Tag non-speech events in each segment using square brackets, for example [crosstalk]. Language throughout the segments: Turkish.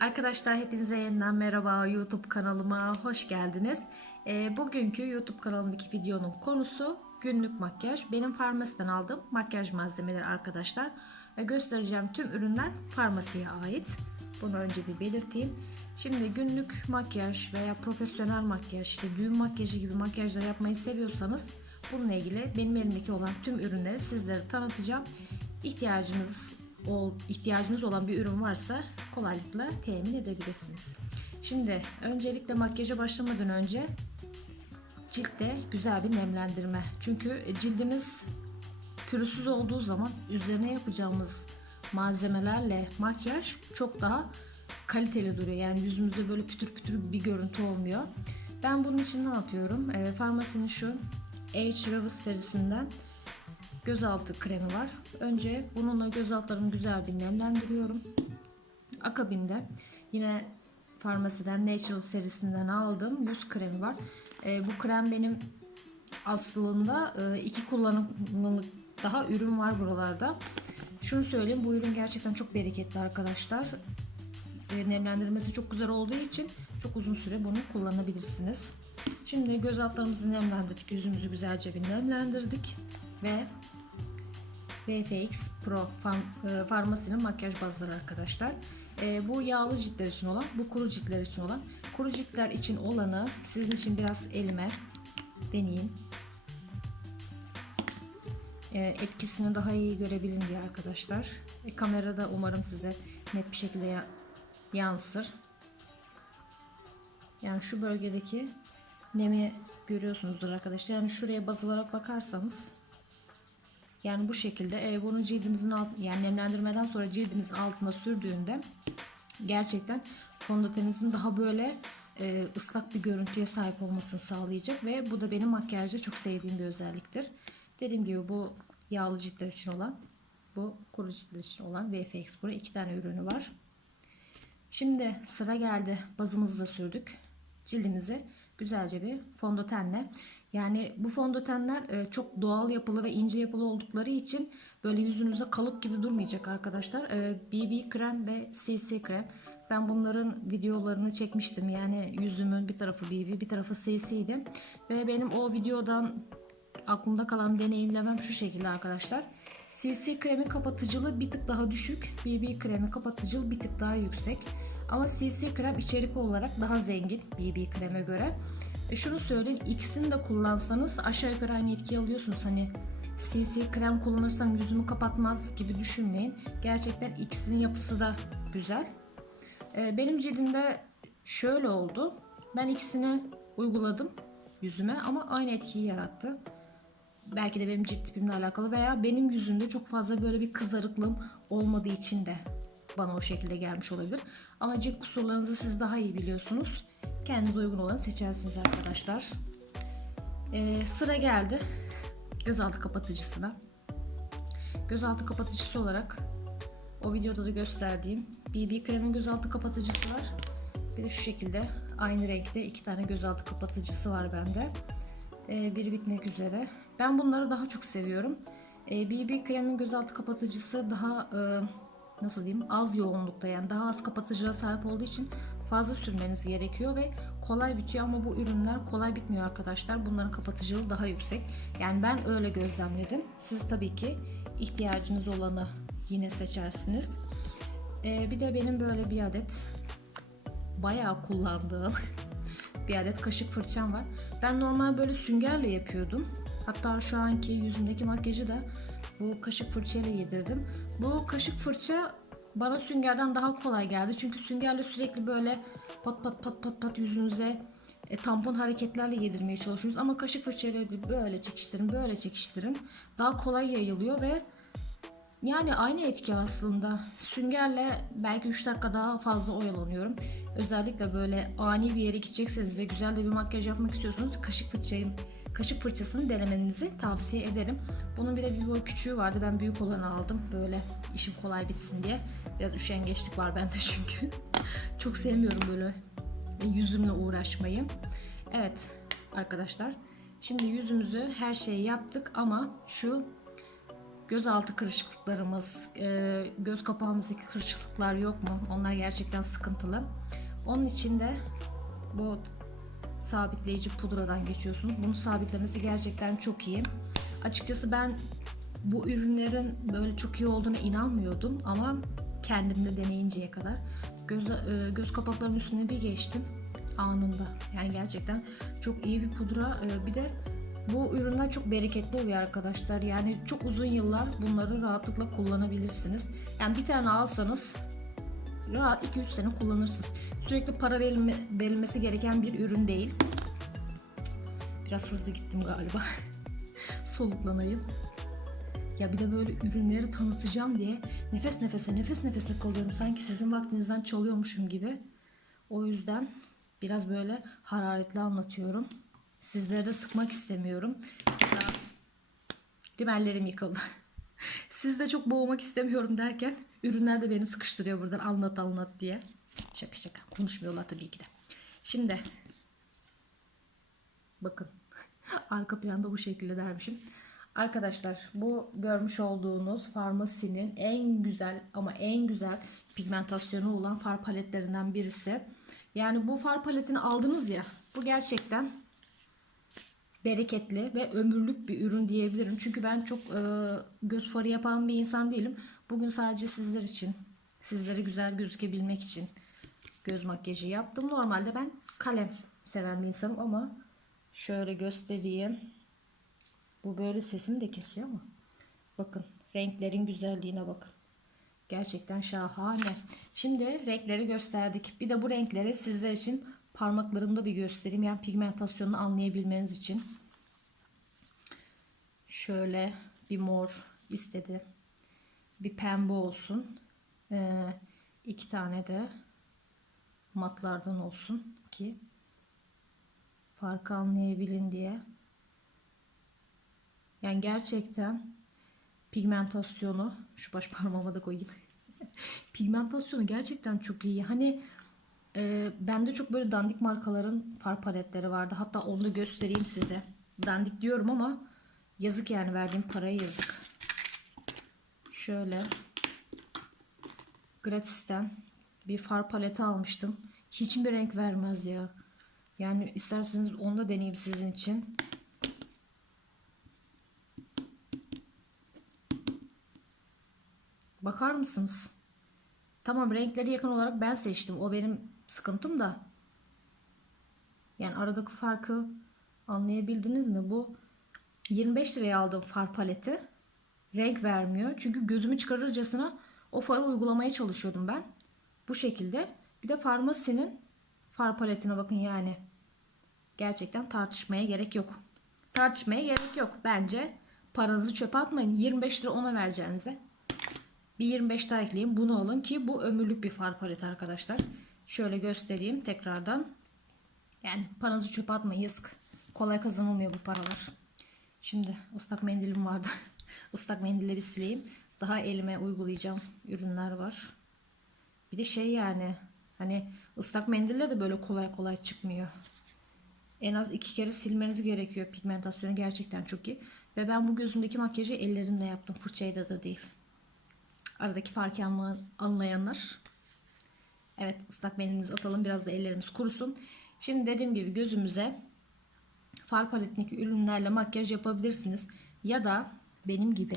Arkadaşlar hepinize yeniden merhaba YouTube kanalıma hoş geldiniz. Ee, bugünkü YouTube kanalımdaki videonun konusu günlük makyaj. Benim farmasiden aldığım makyaj malzemeleri arkadaşlar. Ve göstereceğim tüm ürünler farmasiye ait. Bunu önce bir belirteyim. Şimdi günlük makyaj veya profesyonel makyaj, işte düğün makyajı gibi makyajlar yapmayı seviyorsanız bununla ilgili benim elimdeki olan tüm ürünleri sizlere tanıtacağım. İhtiyacınız ihtiyacınız olan bir ürün varsa kolaylıkla temin edebilirsiniz. Şimdi öncelikle makyaja başlamadan önce ciltte güzel bir nemlendirme. Çünkü cildimiz pürüzsüz olduğu zaman üzerine yapacağımız malzemelerle makyaj çok daha kaliteli duruyor. Yani yüzümüzde böyle pütür pütür bir görüntü olmuyor. Ben bunun için ne yapıyorum? E, farmasinin şu H Rose serisinden gözaltı kremi var. Önce bununla göz altlarımı güzel bir nemlendiriyorum. Akabinde yine farmasiden Natural serisinden aldığım yüz kremi var. E, bu krem benim aslında e, iki kullanımlık daha ürün var buralarda. Şunu söyleyeyim bu ürün gerçekten çok bereketli arkadaşlar. E, nemlendirmesi çok güzel olduğu için çok uzun süre bunu kullanabilirsiniz. Şimdi göz altlarımızı nemlendirdik. Yüzümüzü güzelce bir nemlendirdik. Ve VFX Pro e, Farmasi'nin makyaj bazları arkadaşlar. E, bu yağlı ciltler için olan, bu kuru ciltler için olan. Kuru ciltler için olanı sizin için biraz elime deneyeyim. E, etkisini daha iyi görebilin diye arkadaşlar. E, kamerada umarım size net bir şekilde ya- yansır. Yani şu bölgedeki nemi görüyorsunuzdur arkadaşlar. Yani şuraya baz alarak bakarsanız yani bu şekilde e, bunu cildimizin alt, yani nemlendirmeden sonra cildinizin altına sürdüğünde gerçekten fondöteninizin daha böyle e, ıslak bir görüntüye sahip olmasını sağlayacak ve bu da benim makyajda çok sevdiğim bir özelliktir. Dediğim gibi bu yağlı ciltler için olan, bu kuru ciltler için olan VFX Pro iki tane ürünü var. Şimdi sıra geldi. Bazımızı da sürdük. Cildimizi güzelce bir fondötenle. Yani bu fondötenler e, çok doğal yapılı ve ince yapılı oldukları için böyle yüzünüzde kalıp gibi durmayacak arkadaşlar. E, BB krem ve CC krem. Ben bunların videolarını çekmiştim. Yani yüzümün bir tarafı BB bir tarafı CC'ydi. Ve benim o videodan aklımda kalan deneyimlemem şu şekilde arkadaşlar. CC kremin kapatıcılığı bir tık daha düşük. BB kremin kapatıcılığı bir tık daha yüksek. Ama CC krem içerik olarak daha zengin BB kreme göre. E şunu söyleyeyim ikisini de kullansanız aşağı yukarı aynı etki alıyorsunuz. Hani CC krem kullanırsam yüzümü kapatmaz gibi düşünmeyin. Gerçekten ikisinin yapısı da güzel. E, benim cildimde şöyle oldu. Ben ikisini uyguladım yüzüme ama aynı etkiyi yarattı. Belki de benim cilt tipimle alakalı veya benim yüzümde çok fazla böyle bir kızarıklığım olmadığı için de bana o şekilde gelmiş olabilir. Ama cilt kusurlarınızı siz daha iyi biliyorsunuz. Kendinize uygun olanı seçersiniz arkadaşlar. Ee, sıra geldi gözaltı kapatıcısına. Gözaltı kapatıcısı olarak o videoda da gösterdiğim BB kremin gözaltı kapatıcısı var. Bir de şu şekilde aynı renkte iki tane gözaltı kapatıcısı var bende. Ee, biri bitmek üzere. Ben bunları daha çok seviyorum. Ee, BB kremin gözaltı kapatıcısı daha e, nasıl diyeyim az yoğunlukta yani daha az kapatıcıya sahip olduğu için fazla sürmeniz gerekiyor ve kolay bitiyor ama bu ürünler kolay bitmiyor arkadaşlar. Bunların kapatıcılığı daha yüksek. Yani ben öyle gözlemledim. Siz tabii ki ihtiyacınız olanı yine seçersiniz. Ee, bir de benim böyle bir adet bayağı kullandığım [laughs] bir adet kaşık fırçam var. Ben normal böyle süngerle yapıyordum. Hatta şu anki yüzümdeki makyajı da bu kaşık fırçayla yedirdim. Bu kaşık fırça bana süngerden daha kolay geldi. Çünkü süngerle sürekli böyle pat pat pat pat pat yüzünüze e, tampon hareketlerle yedirmeye çalışıyoruz. Ama kaşık fırçayla değil, böyle çekiştirin, böyle çekiştirin. Daha kolay yayılıyor ve yani aynı etki aslında. Süngerle belki 3 dakika daha fazla oyalanıyorum. Özellikle böyle ani bir yere gidecekseniz ve güzel de bir makyaj yapmak istiyorsanız kaşık fırçayı kaşık fırçasını denemenizi tavsiye ederim. Bunun bir de bir boy küçüğü vardı. Ben büyük olanı aldım. Böyle işim kolay bitsin diye. Biraz üşengeçlik var bende [laughs] çünkü. Çok sevmiyorum böyle yüzümle uğraşmayı. Evet arkadaşlar. Şimdi yüzümüzü her şeyi yaptık ama şu göz altı kırışıklıklarımız, e, göz kapağımızdaki kırışıklıklar yok mu? Onlar gerçekten sıkıntılı. Onun için de bu sabitleyici pudradan geçiyorsunuz. Bunu sabitlemesi gerçekten çok iyi. Açıkçası ben bu ürünlerin böyle çok iyi olduğuna inanmıyordum ama kendimde deneyinceye kadar göz, e, göz kapaklarının üstüne bir geçtim anında. Yani gerçekten çok iyi bir pudra. E, bir de bu ürünler çok bereketli oluyor arkadaşlar. Yani çok uzun yıllar bunları rahatlıkla kullanabilirsiniz. Yani bir tane alsanız rahat 2-3 sene kullanırsınız. Sürekli para verilme, verilmesi gereken bir ürün değil. Biraz hızlı gittim galiba. [laughs] Soluklanayım. Ya bir de böyle ürünleri tanıtacağım diye nefes nefese nefes nefese kalıyorum. Sanki sizin vaktinizden çalıyormuşum gibi. O yüzden biraz böyle hararetli anlatıyorum. Sizleri de sıkmak istemiyorum. Rimellerim yıkıldı. [laughs] Siz de çok boğmak istemiyorum derken ürünler de beni sıkıştırıyor buradan anlat anlat diye. Şaka şaka konuşmuyorlar tabii ki de. Şimdi bakın [laughs] arka planda bu şekilde dermişim. Arkadaşlar bu görmüş olduğunuz farmasinin en güzel ama en güzel pigmentasyonu olan far paletlerinden birisi. Yani bu far paletini aldınız ya bu gerçekten bereketli ve ömürlük bir ürün diyebilirim. Çünkü ben çok e, göz farı yapan bir insan değilim. Bugün sadece sizler için, sizlere güzel gözükebilmek için göz makyajı yaptım. Normalde ben kalem seven bir insanım ama şöyle göstereyim. Bu böyle sesimi de kesiyor ama. Bakın renklerin güzelliğine bakın. Gerçekten şahane. Şimdi renkleri gösterdik. Bir de bu renkleri sizler için parmaklarımda bir göstereyim. Yani pigmentasyonunu anlayabilmeniz için. Şöyle bir mor istedi. Bir pembe olsun. Ee, iki tane de matlardan olsun ki farkı anlayabilin diye. Yani gerçekten pigmentasyonu şu baş parmağıma da koyayım. [laughs] pigmentasyonu gerçekten çok iyi. Hani e, bende çok böyle dandik markaların far paletleri vardı. Hatta onu da göstereyim size. Dandik diyorum ama yazık yani verdiğim paraya yazık. Şöyle gratisten bir far paleti almıştım. Hiçbir renk vermez ya. Yani isterseniz onu da deneyeyim sizin için. Bakar mısınız? Tamam renkleri yakın olarak ben seçtim. O benim sıkıntım da. Yani aradaki farkı anlayabildiniz mi? Bu 25 liraya aldığım far paleti renk vermiyor. Çünkü gözümü çıkarırcasına o farı uygulamaya çalışıyordum ben. Bu şekilde. Bir de farmasinin far paletine bakın yani. Gerçekten tartışmaya gerek yok. Tartışmaya gerek yok. Bence paranızı çöpe atmayın. 25 lira ona vereceğinize. Bir 25 daha ekleyin. Bunu alın ki bu ömürlük bir far paleti arkadaşlar. Şöyle göstereyim tekrardan. Yani paranızı çöpe atmayın. Yazık. Kolay kazanılmıyor bu paralar. Şimdi ıslak mendilim vardı. [laughs] Islak mendille bir sileyim. Daha elime uygulayacağım ürünler var. Bir de şey yani hani ıslak mendille de böyle kolay kolay çıkmıyor. En az iki kere silmeniz gerekiyor. Pigmentasyonu gerçekten çok iyi. Ve ben bu gözümdeki makyajı ellerimle yaptım. Fırçayla da değil. Aradaki farkı anlayanlar. Evet ıslak mendilimizi atalım. Biraz da ellerimiz kurusun. Şimdi dediğim gibi gözümüze far paletindeki ürünlerle makyaj yapabilirsiniz. Ya da benim gibi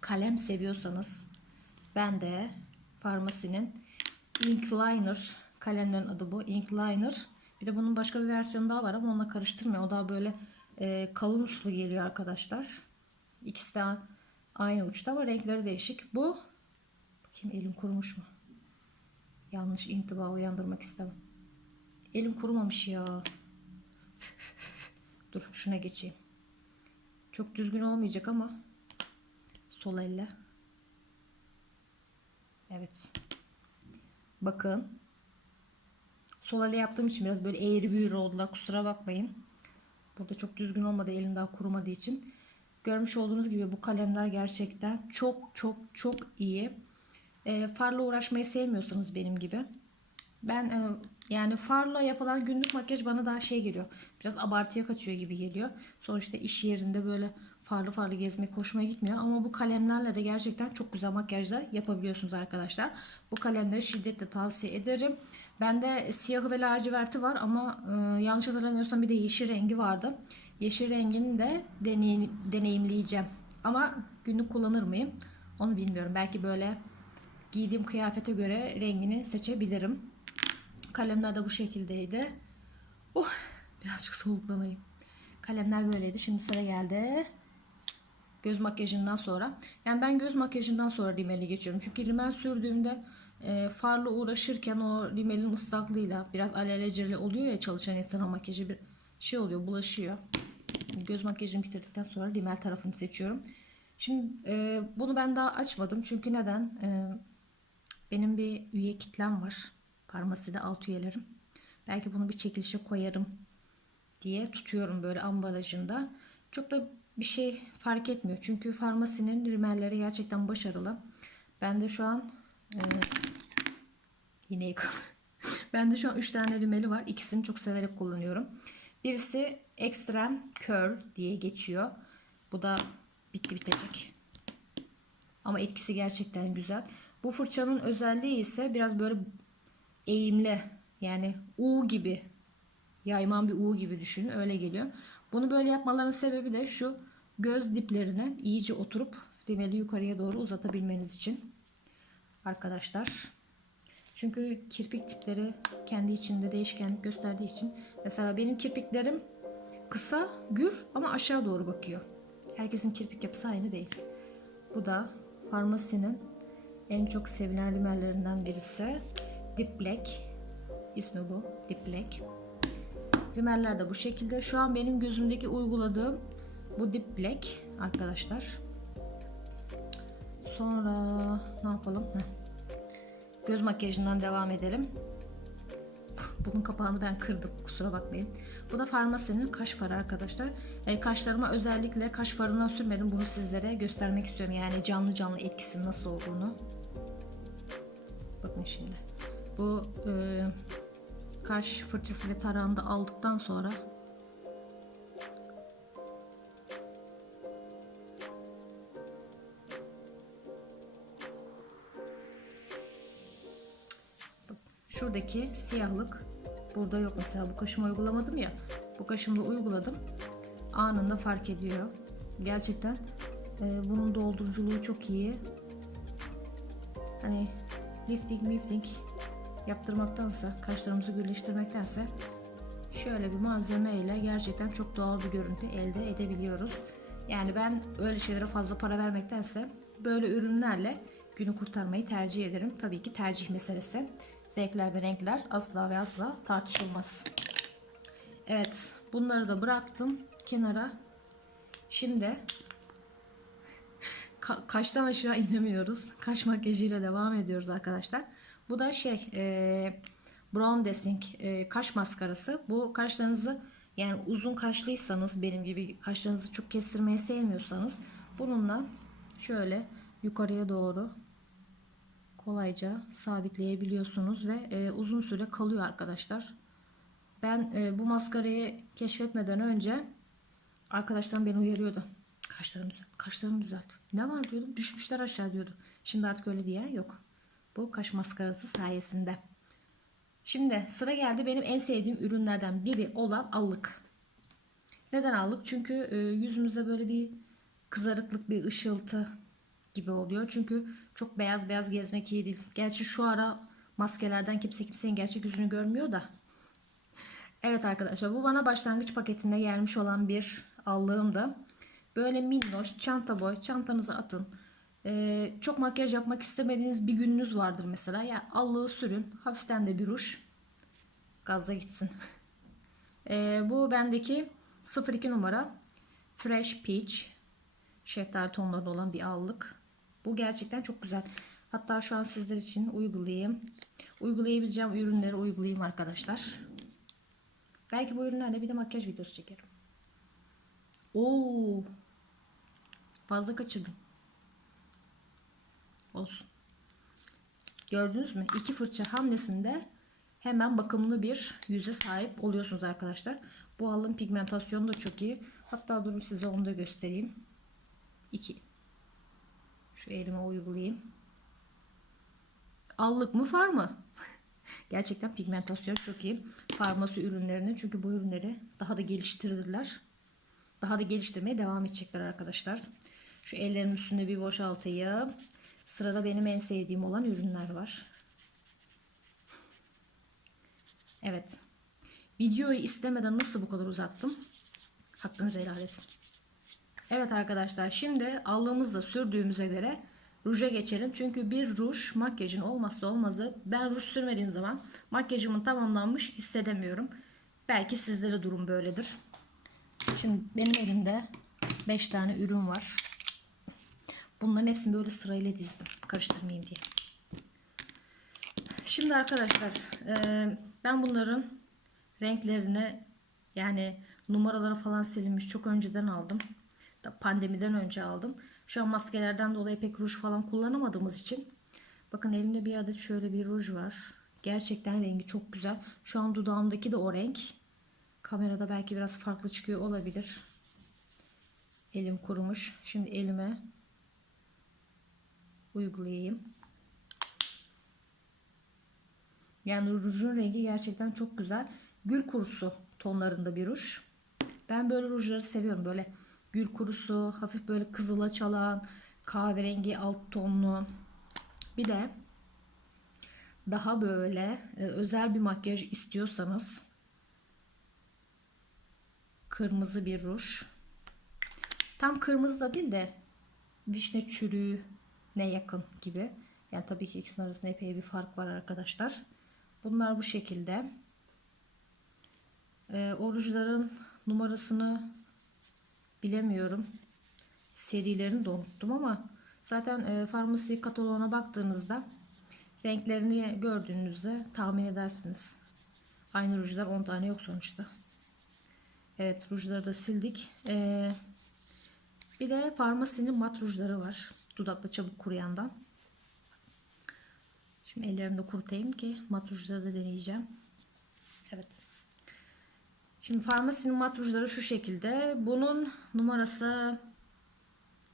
kalem seviyorsanız ben de Farmasi'nin Ink Liner kalemlerin adı bu. Ink Liner. Bir de bunun başka bir versiyonu daha var ama onunla karıştırmayın. O daha böyle e, kalın uçlu geliyor arkadaşlar. İkisi de aynı uçta ama renkleri değişik. Bu bakayım elim kurumuş mu? Yanlış intiba uyandırmak istemem. Elim kurumamış ya. [laughs] Dur şuna geçeyim. Çok düzgün olmayacak ama sol elle. Evet. Bakın. Sol elle yaptığım için biraz böyle eğri büğrü oldular. Kusura bakmayın. Burada çok düzgün olmadı. Elim daha kurumadığı için. Görmüş olduğunuz gibi bu kalemler gerçekten çok çok çok iyi. E, farla uğraşmayı sevmiyorsanız benim gibi. Ben e, yani farla yapılan günlük makyaj bana daha şey geliyor. Biraz abartıya kaçıyor gibi geliyor. Sonuçta iş yerinde böyle farklı farklı gezmek hoşuma gitmiyor. Ama bu kalemlerle de gerçekten çok güzel makyajlar yapabiliyorsunuz arkadaşlar. Bu kalemleri şiddetle tavsiye ederim. Bende siyahı ve laciverti var ama e, yanlış hatırlamıyorsam bir de yeşil rengi vardı. Yeşil rengini de deneyim, deneyimleyeceğim. Ama günlük kullanır mıyım? Onu bilmiyorum. Belki böyle giydiğim kıyafete göre rengini seçebilirim. Kalemler de bu şekildeydi. Oh, birazcık soluklanayım. Kalemler böyleydi. Şimdi sıra geldi. Göz makyajından sonra. Yani ben göz makyajından sonra rimeli geçiyorum. Çünkü rimel sürdüğümde e, farla uğraşırken o rimelin ıslaklığıyla biraz alelacele oluyor ya çalışan insana makyajı bir şey oluyor bulaşıyor. Göz makyajını bitirdikten sonra rimel tarafını seçiyorum. Şimdi e, bunu ben daha açmadım. Çünkü neden? E, benim bir üye kitlem var. Farmaside alt üyelerim. Belki bunu bir çekilişe koyarım diye tutuyorum böyle ambalajında. Çok da bir şey fark etmiyor. Çünkü farmasinin rimelleri gerçekten başarılı. Ben de şu an e, yine. [laughs] Ben de şu an 3 tane rimeli var. İkisini çok severek kullanıyorum. Birisi Extreme Curl diye geçiyor. Bu da bitti bitecek. Ama etkisi gerçekten güzel. Bu fırçanın özelliği ise biraz böyle eğimli. Yani U gibi. Yayman bir U gibi düşünün. Öyle geliyor. Bunu böyle yapmalarının sebebi de şu göz diplerine iyice oturup rimeli yukarıya doğru uzatabilmeniz için. Arkadaşlar. Çünkü kirpik tipleri kendi içinde değişkenlik gösterdiği için. Mesela benim kirpiklerim kısa, gür ama aşağı doğru bakıyor. Herkesin kirpik yapısı aynı değil. Bu da farmasinin en çok sevilen rimellerinden birisi. Deep Black. İsmi bu. Deep Black. Rimeller de bu şekilde. Şu an benim gözümdeki uyguladığım bu Deep Black arkadaşlar. Sonra ne yapalım? Göz makyajından devam edelim. [laughs] Bunun kapağını ben kırdım. Kusura bakmayın. Bu da Farmasi'nin kaş farı arkadaşlar. E, kaşlarıma özellikle kaş farından sürmedim. Bunu sizlere göstermek istiyorum. Yani canlı canlı etkisinin nasıl olduğunu. Bakın şimdi. Bu e, kaş fırçası ve tarağını da aldıktan sonra şuradaki siyahlık burada yok mesela. Bu kaşıma uygulamadım ya. Bu kaşımda uyguladım. Anında fark ediyor. Gerçekten e, bunun dolduruculuğu çok iyi. Hani lifting lifting yaptırmaktansa kaşlarımızı birleştirmektense şöyle bir malzeme ile gerçekten çok doğal bir görüntü elde edebiliyoruz yani ben öyle şeylere fazla para vermektense böyle ürünlerle günü kurtarmayı tercih ederim tabii ki tercih meselesi zevkler ve renkler asla ve asla tartışılmaz. Evet bunları da bıraktım kenara. Şimdi ka kaştan aşağı inemiyoruz. [laughs] Kaş makyajıyla devam ediyoruz arkadaşlar. Bu da şey e, Brown Dressing e, kaş maskarası. Bu kaşlarınızı yani uzun kaşlıysanız benim gibi kaşlarınızı çok kestirmeyi sevmiyorsanız bununla şöyle yukarıya doğru kolayca sabitleyebiliyorsunuz ve e, uzun süre kalıyor arkadaşlar. Ben e, bu maskarayı keşfetmeden önce arkadaşlarım beni uyarıyordu. Kaşlarını düzelt, kaşlarını düzelt. Ne var diyordum, düşmüşler aşağı diyordu. Şimdi artık öyle diyen yok. Bu kaş maskarası sayesinde. Şimdi sıra geldi benim en sevdiğim ürünlerden biri olan allık. Neden allık? Çünkü e, yüzümüzde böyle bir kızarıklık, bir ışıltı gibi oluyor. Çünkü çok beyaz beyaz gezmek iyi değil. Gerçi şu ara maskelerden kimse kimsenin gerçek yüzünü görmüyor da. Evet arkadaşlar bu bana başlangıç paketinde gelmiş olan bir allığımdı. Böyle minnoş çanta boy çantanıza atın. Ee, çok makyaj yapmak istemediğiniz bir gününüz vardır mesela. Ya yani allığı sürün. Hafiften de bir ruj. Gazla gitsin. [laughs] Ee, bu bendeki 02 numara Fresh Peach şeftali tonlarında olan bir allık. Bu gerçekten çok güzel. Hatta şu an sizler için uygulayayım. Uygulayabileceğim ürünleri uygulayayım arkadaşlar. Belki bu ürünlerle bir de makyaj videosu çekerim. Oo. Fazla kaçırdım. Olsun. Gördünüz mü? İki fırça hamlesinde hemen bakımlı bir yüze sahip oluyorsunuz arkadaşlar. Bu alın pigmentasyonu da çok iyi. Hatta durun size onu da göstereyim. 2 Şu elime uygulayayım. Allık mı far mı? [laughs] Gerçekten pigmentasyon çok iyi. Farması ürünlerinin çünkü bu ürünleri daha da geliştirdiler. Daha da geliştirmeye devam edecekler arkadaşlar. Şu ellerimin üstünde bir boşaltayım. Sırada benim en sevdiğim olan ürünler var. Evet. Videoyu istemeden nasıl bu kadar uzattım? Hakkınızı helal etsin. Evet arkadaşlar şimdi allığımızda sürdüğümüze göre ruja geçelim. Çünkü bir ruj makyajın olmazsa olmazı. Ben ruj sürmediğim zaman makyajımın tamamlanmış hissedemiyorum. Belki sizlere durum böyledir. Şimdi benim elimde 5 tane ürün var. Bunların hepsini böyle sırayla dizdim. Karıştırmayayım diye. Şimdi arkadaşlar e, ben bunların renklerini yani numaraları falan silinmiş çok önceden aldım. Pandemiden önce aldım. Şu an maskelerden dolayı pek ruj falan kullanamadığımız için. Bakın elimde bir adet şöyle bir ruj var. Gerçekten rengi çok güzel. Şu an dudağımdaki de o renk. Kamerada belki biraz farklı çıkıyor olabilir. Elim kurumuş. Şimdi elime uygulayayım. Yani rujun rengi gerçekten çok güzel. Gül kurusu tonlarında bir ruj. Ben böyle rujları seviyorum. Böyle gül kurusu, hafif böyle kızıla çalan, kahverengi alt tonlu. Bir de daha böyle e, özel bir makyaj istiyorsanız kırmızı bir ruj. Tam kırmızı da değil de vişne çürüğüne yakın gibi. Yani tabii ki ikisinin arasında epey bir fark var arkadaşlar. Bunlar bu şekilde. Ee, oruçların numarasını bilemiyorum. Serilerini de unuttum ama zaten e, farmasi kataloğuna baktığınızda renklerini gördüğünüzde tahmin edersiniz. Aynı rujlar 10 tane yok sonuçta. Evet rujları da sildik. Ee, bir de farmasinin mat rujları var. Dudakta çabuk kuruyandan. Şimdi ellerimde kurutayım ki mat rujları da deneyeceğim. Evet. Şimdi farmasinin mat rujları şu şekilde. Bunun numarası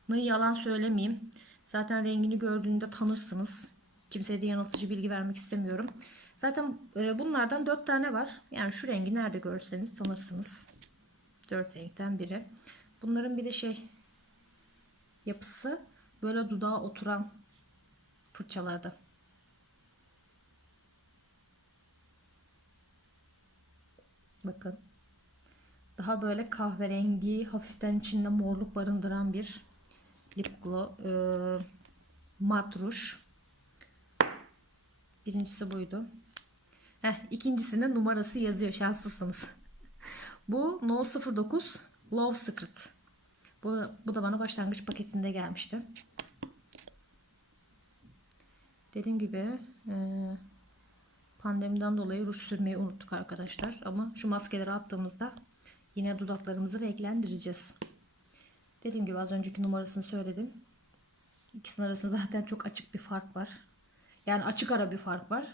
yalan söylemeyeyim. Zaten rengini gördüğünde tanırsınız. Kimseye de yanıltıcı bilgi vermek istemiyorum. Zaten e, bunlardan 4 tane var. Yani şu rengi nerede görseniz tanırsınız. 4 renkten biri. Bunların bir de şey yapısı böyle dudağa oturan fırçalarda. Bakın. Daha böyle kahverengi, hafiften içinde morluk barındıran bir lip gloss, e, mat ruj. Birincisi buydu. Heh, ikincisinin numarası yazıyor. Şanslısınız. [laughs] bu No 09 Love Secret. Bu, bu da bana başlangıç paketinde gelmişti. Dediğim gibi e, pandemiden dolayı ruj sürmeyi unuttuk arkadaşlar. Ama şu maskeleri attığımızda yine dudaklarımızı renklendireceğiz. Dediğim gibi az önceki numarasını söyledim. İkisinin arasında zaten çok açık bir fark var. Yani açık ara bir fark var.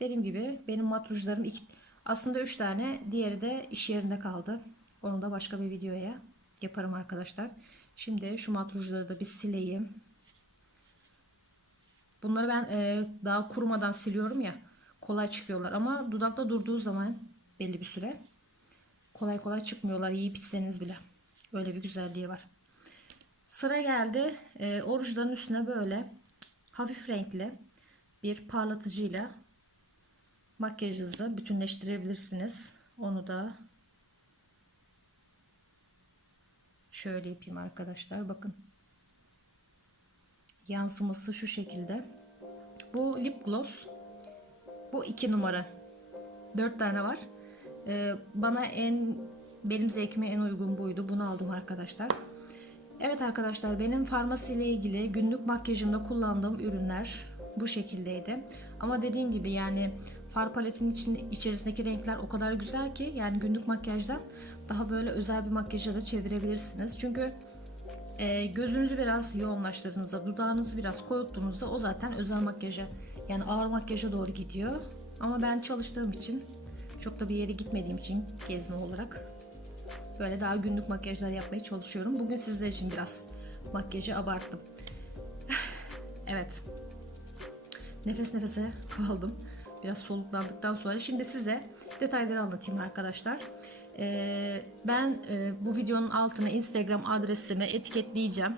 Dediğim gibi benim mat rujlarım iki, aslında 3 tane. Diğeri de iş yerinde kaldı. Onu da başka bir videoya yaparım arkadaşlar. Şimdi şu mat rujları da bir sileyim. Bunları ben e, daha kurumadan siliyorum ya. Kolay çıkıyorlar ama dudakta durduğu zaman belli bir süre kolay kolay çıkmıyorlar. Yiyip içseniz bile. Öyle bir güzelliği var. Sıra geldi. E, oruçların üstüne böyle hafif renkli bir parlatıcıyla makyajınızı bütünleştirebilirsiniz. Onu da şöyle yapayım arkadaşlar. Bakın. Yansıması şu şekilde. Bu lip gloss. Bu iki numara. Dört tane var. Ee, bana en benim zevkime en uygun buydu. Bunu aldım arkadaşlar. Evet arkadaşlar benim farmasi ile ilgili günlük makyajımda kullandığım ürünler bu şekildeydi. Ama dediğim gibi yani far paletin için, içerisindeki renkler o kadar güzel ki yani günlük makyajdan daha böyle özel bir makyaja da çevirebilirsiniz. Çünkü e, gözünüzü biraz yoğunlaştırdığınızda, dudağınızı biraz koyuttuğunuzda o zaten özel makyaja yani ağır makyaja doğru gidiyor. Ama ben çalıştığım için çok da bir yere gitmediğim için gezme olarak böyle daha günlük makyajlar yapmaya çalışıyorum. Bugün sizler için biraz makyajı abarttım. [laughs] evet. Nefes nefese [laughs] kaldım. Biraz soluklandıktan sonra. Şimdi size detayları anlatayım arkadaşlar. Ee, ben e, bu videonun altına Instagram adresimi etiketleyeceğim.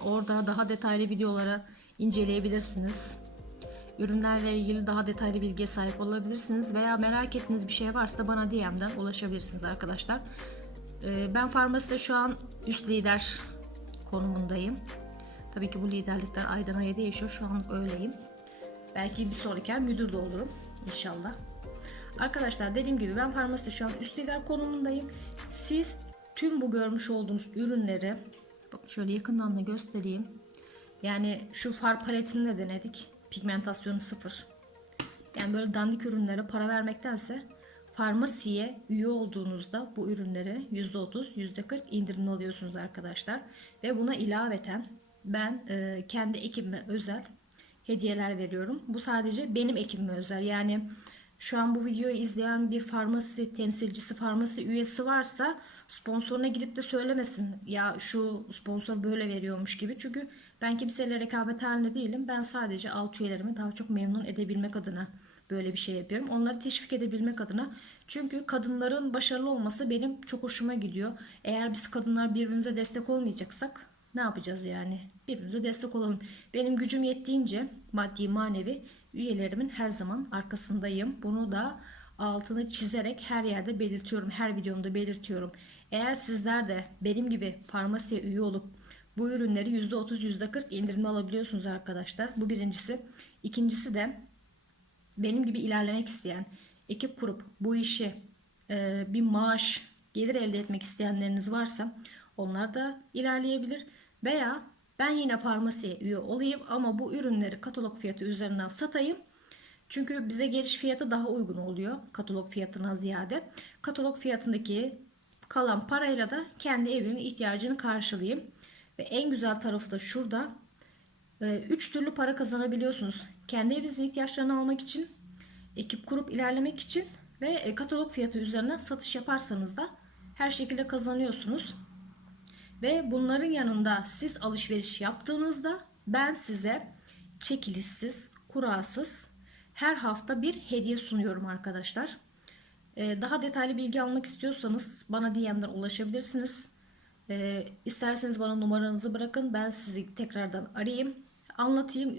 Orada daha detaylı videoları inceleyebilirsiniz. Ürünlerle ilgili daha detaylı bilgiye sahip olabilirsiniz veya merak ettiğiniz bir şey varsa bana DM'den ulaşabilirsiniz arkadaşlar. Ee, ben farmaside şu an üst lider konumundayım. Tabii ki bu liderlikler aydan aya değişiyor. Şu an öyleyim. Belki bir sonraki ay müdür de olurum inşallah. Arkadaşlar dediğim gibi ben farmaside şu an üst lider konumundayım. Siz tüm bu görmüş olduğunuz ürünleri bakın şöyle yakından da göstereyim. Yani şu far paletini de denedik. Pigmentasyonu sıfır. Yani böyle dandik ürünlere para vermektense farmasiye üye olduğunuzda bu ürünleri %30, %40 indirimli alıyorsunuz arkadaşlar. Ve buna ilaveten ben e, kendi ekibime özel hediyeler veriyorum. Bu sadece benim ekibime özel. Yani şu an bu videoyu izleyen bir farmasi temsilcisi, farmasi üyesi varsa sponsoruna gidip de söylemesin. Ya şu sponsor böyle veriyormuş gibi. Çünkü ben kimseyle rekabet halinde değilim. Ben sadece alt üyelerimi daha çok memnun edebilmek adına böyle bir şey yapıyorum. Onları teşvik edebilmek adına. Çünkü kadınların başarılı olması benim çok hoşuma gidiyor. Eğer biz kadınlar birbirimize destek olmayacaksak ne yapacağız yani? Birbirimize destek olalım. Benim gücüm yettiğince maddi manevi üyelerimin her zaman arkasındayım. Bunu da altını çizerek her yerde belirtiyorum. Her videomda belirtiyorum. Eğer sizler de benim gibi farmasiye üye olup bu ürünleri %30 %40 indirimli alabiliyorsunuz arkadaşlar. Bu birincisi. İkincisi de benim gibi ilerlemek isteyen, ekip kurup bu işi e, bir maaş, gelir elde etmek isteyenleriniz varsa onlar da ilerleyebilir. Veya ben yine farmasiye üye olayım ama bu ürünleri katalog fiyatı üzerinden satayım. Çünkü bize geliş fiyatı daha uygun oluyor katalog fiyatına ziyade. Katalog fiyatındaki kalan parayla da kendi evimin ihtiyacını karşılayayım. Ve en güzel tarafı da şurada. 3 türlü para kazanabiliyorsunuz. Kendi evinizin ihtiyaçlarını almak için, ekip kurup ilerlemek için ve e, katalog fiyatı üzerine satış yaparsanız da her şekilde kazanıyorsunuz. Ve bunların yanında siz alışveriş yaptığınızda ben size çekilişsiz, kurasız her hafta bir hediye sunuyorum arkadaşlar. Ee, daha detaylı bilgi almak istiyorsanız bana DM'den ulaşabilirsiniz. Ee, isterseniz bana numaranızı bırakın. Ben sizi tekrardan arayayım. Anlatayım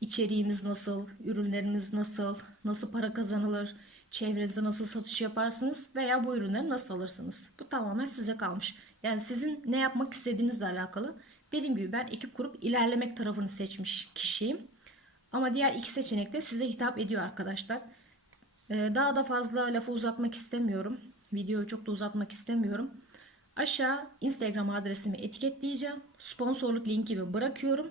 içeriğimiz nasıl, ürünlerimiz nasıl, nasıl para kazanılır, çevrenizde nasıl satış yaparsınız veya bu ürünleri nasıl alırsınız. Bu tamamen size kalmış. Yani sizin ne yapmak istediğinizle alakalı. Dediğim gibi ben ekip kurup ilerlemek tarafını seçmiş kişiyim. Ama diğer iki seçenek de size hitap ediyor arkadaşlar. Ee, daha da fazla lafı uzatmak istemiyorum. Videoyu çok da uzatmak istemiyorum. Aşağı Instagram adresimi etiketleyeceğim. Sponsorluk linkimi bırakıyorum.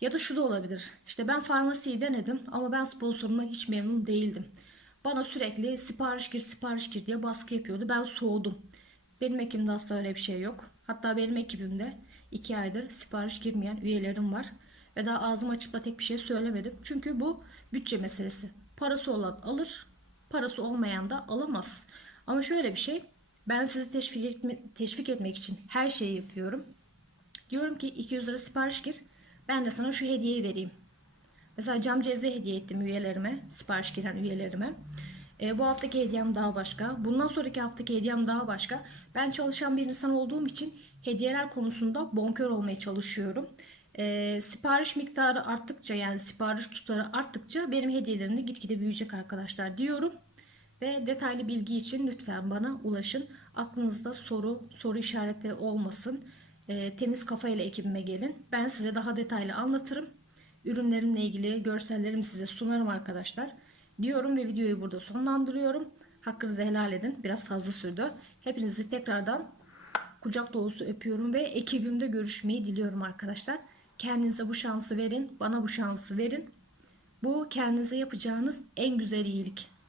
Ya da şu da olabilir. İşte ben farmasiyi denedim ama ben sponsorumdan hiç memnun değildim. Bana sürekli sipariş gir sipariş gir diye baskı yapıyordu. Ben soğudum. Benim ekibimde asla öyle bir şey yok. Hatta benim ekibimde iki aydır sipariş girmeyen üyelerim var. Ve daha ağzım açıp da tek bir şey söylemedim. Çünkü bu bütçe meselesi. Parası olan alır, parası olmayan da alamaz. Ama şöyle bir şey. Ben sizi teşvik, etme, teşvik etmek için her şeyi yapıyorum. Diyorum ki 200 lira sipariş gir. Ben de sana şu hediyeyi vereyim. Mesela cam ceze hediye ettim üyelerime. Sipariş giren üyelerime. E, bu haftaki hediyem daha başka. Bundan sonraki haftaki hediyem daha başka. Ben çalışan bir insan olduğum için hediyeler konusunda bonkör olmaya çalışıyorum. E, sipariş miktarı arttıkça yani sipariş tutarı arttıkça benim hediyelerim de gitgide büyüyecek arkadaşlar diyorum. Ve detaylı bilgi için lütfen bana ulaşın. Aklınızda soru, soru işareti olmasın. E, temiz kafayla ekibime gelin. Ben size daha detaylı anlatırım. Ürünlerimle ilgili görsellerimi size sunarım arkadaşlar. Diyorum ve videoyu burada sonlandırıyorum. Hakkınızı helal edin. Biraz fazla sürdü. Hepinizi tekrardan kucak dolusu öpüyorum ve ekibimde görüşmeyi diliyorum arkadaşlar. Kendinize bu şansı verin. Bana bu şansı verin. Bu kendinize yapacağınız en güzel iyilik.